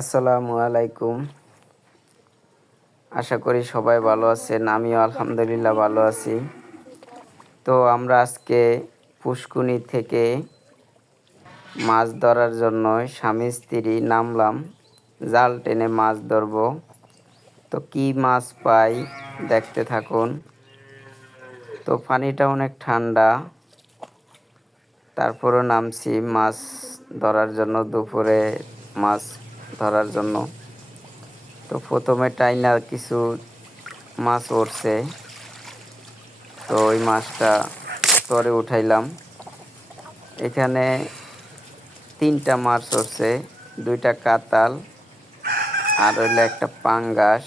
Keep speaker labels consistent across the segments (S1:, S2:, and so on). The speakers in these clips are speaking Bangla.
S1: আসসালামু আলাইকুম। আশা করি সবাই ভালো আছেন, আমিও আলহামদুলিল্লাহ ভালো আছি। তো আমরা আজকে পুষ্কুনি থেকে মাছ ধরার জন্য স্বামী স্ত্রী নামলাম। জাল টেনে মাছ ধরবো। তো কি মাছ পাই দেখতে থাকুন। তো পানিটা অনেক ঠান্ডা। তারপরও নামছি মাছ ধরার জন্য দুপুরে মাছ ধরার জন্য। তো প্রথমে টাইনা কিছু মাছ উঠছে তো ওই মাছটা তরে উঠাইলাম। এখানে তিনটা মাছ উঠছে দুইটা কাতাল আর হইল একটা পাঙ্গাস।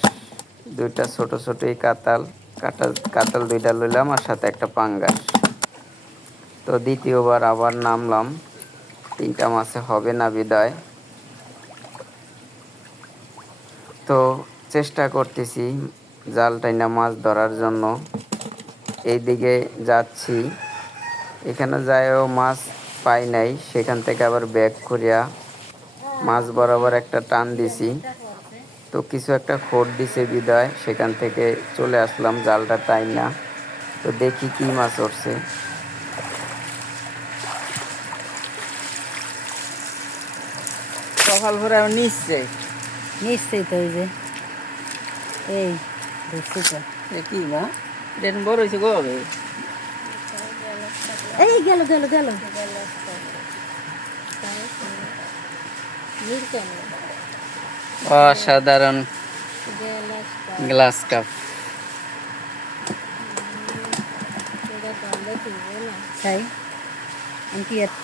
S1: দুইটা ছোট ছোটই কাতাল কাতাল কাতাল দুইটা লইলাম আর সাথে একটা পাঙ্গাস। তো দ্বিতীয়বার আবার নামলাম। তিনটা মাছে হবে না বিদায়। তো চেষ্টা করতেছি জাল টাইনা মাছ ধরার জন্য। এইদিকে যাচ্ছি। এখানে যায়ও মাছ পাই নাই, সেখান থেকে আবার ব্যাক করিয়া মাছ বরাবর একটা টান দিছি। তো কিছু একটা খোট দিছে বিদায়, সেখান থেকে চলে আসলাম জালটা টাই না তো দেখি কি মাছ উঠছে
S2: সকাল ভরে নিশ্চয়
S3: নিশ্চয়ই তো ওই যে। এই দেখছি তো।
S2: কি মা? এটা বড় হয়েছে কবে
S3: এই গেল গেল গেল।
S1: অসাধারণ গ্লাস কাপ।
S3: তাই? আমি কি আর-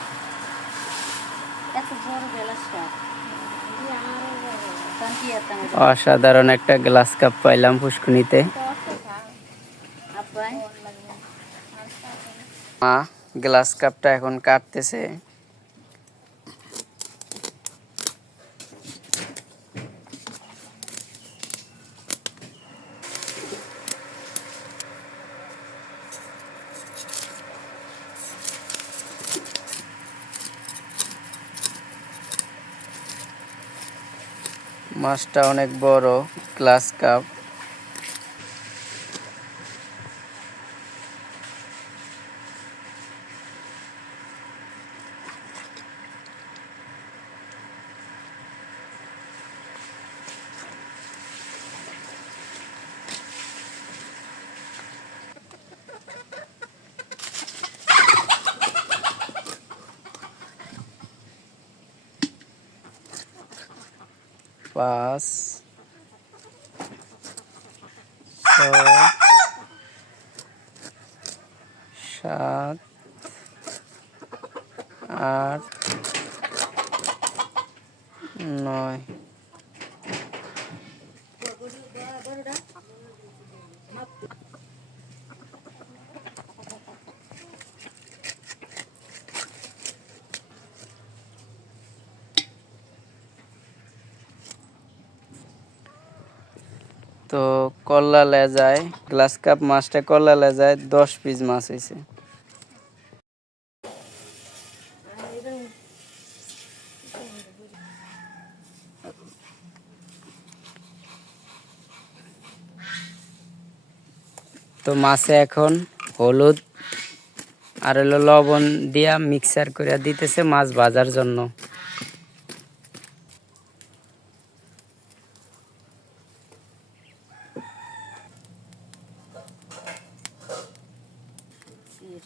S1: অসাধারণ একটা গ্লাস কাপ পাইলাম পুষ্কুনিতে মা গ্লাস কাপটা এখন কাটতেছে। মাছটা অনেক বড় ক্লাস কাপ পাঁচ সাত আট নয়। তো কল্লা লেজায়, গ্লাস কাপ মাছটা কল্লা লেজায় দশ পিস মাছ হয়েছে তো মাছে এখন হলুদ আর হলো লবণ দিয়া মিক্সার করে দিতেছে মাছ ভাজার জন্য।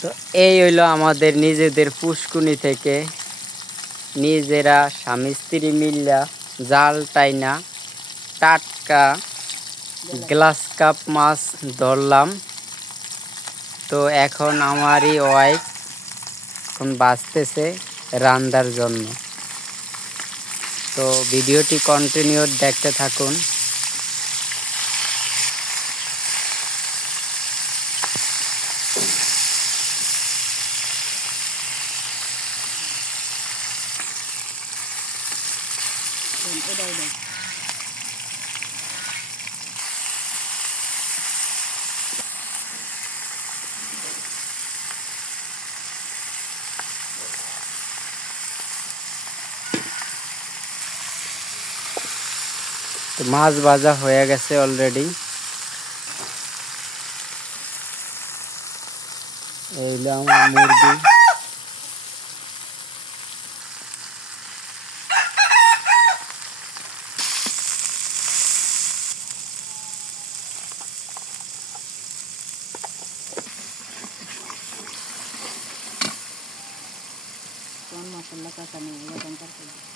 S1: তো এই হইল আমাদের নিজেদের পুষ্কুনি থেকে নিজেরা স্বামী স্ত্রী মিল্লা জাল টাইনা, টাটকা গ্লাস কাপ মাছ ধরলাম। তো এখন আমারই ওয়াইফ এখন বাঁচতেছে রান্দার জন্য। তো ভিডিওটি কন্টিনিউ দেখতে থাকুন। Còn ở đây đây तो माज बजा हो गए
S3: अलरेडी मुरगी। মশলা কষানো এরকম তরকারি
S1: তো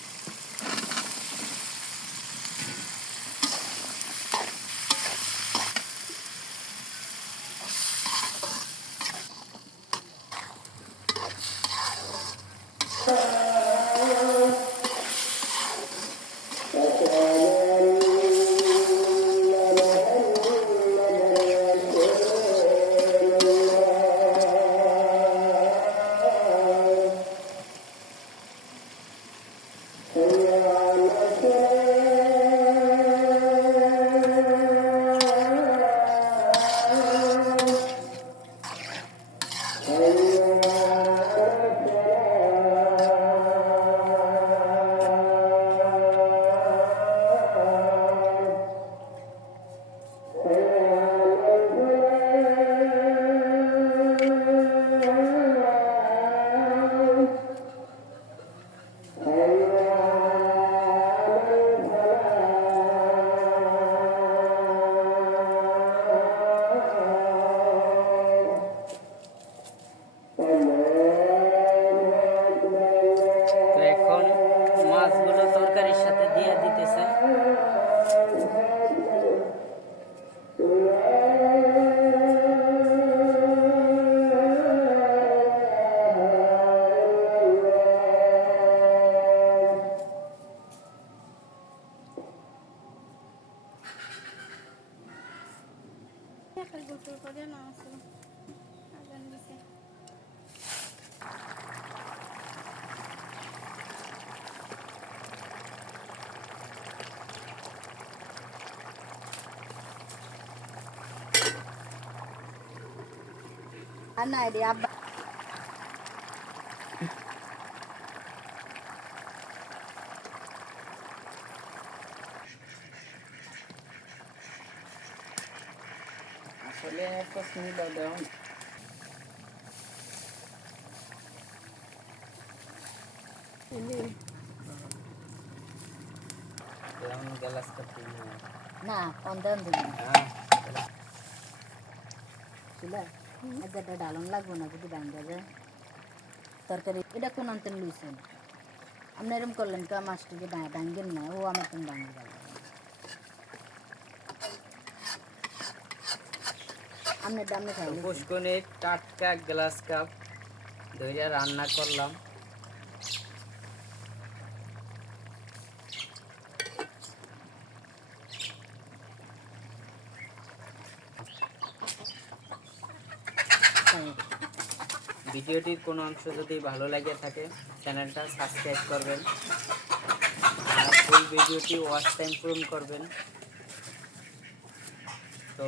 S4: একটা গোসল করে না আসলো আজান দিছে
S3: আর না রে আব্বা
S1: দেওয়া যেমন গ্লাস কাটি
S3: না অন্ধন দিবি না চুলা একটা ডালন লাগবো না যদি ভাঙ্গা যায় তরকারি এটা কোন আনতেন লুইছেন আপনি এরম করলেন কা মাছটিকে ভাঙ্গেন না ও আমার তুমি ভাঙ্গে গেল আপনার দামে খাইলে
S1: পুষ্কনির টাটকা গ্লাস কাপ ধইরা রান্না করলাম। ভিডিওটির কোনো অংশ যদি ভালো লাগে থাকে চ্যানেলটা সাবস্ক্রাইব করবেন। আর ফুল ভিডিওটি ওয়াচ টাইম পূরণ করবেন। তো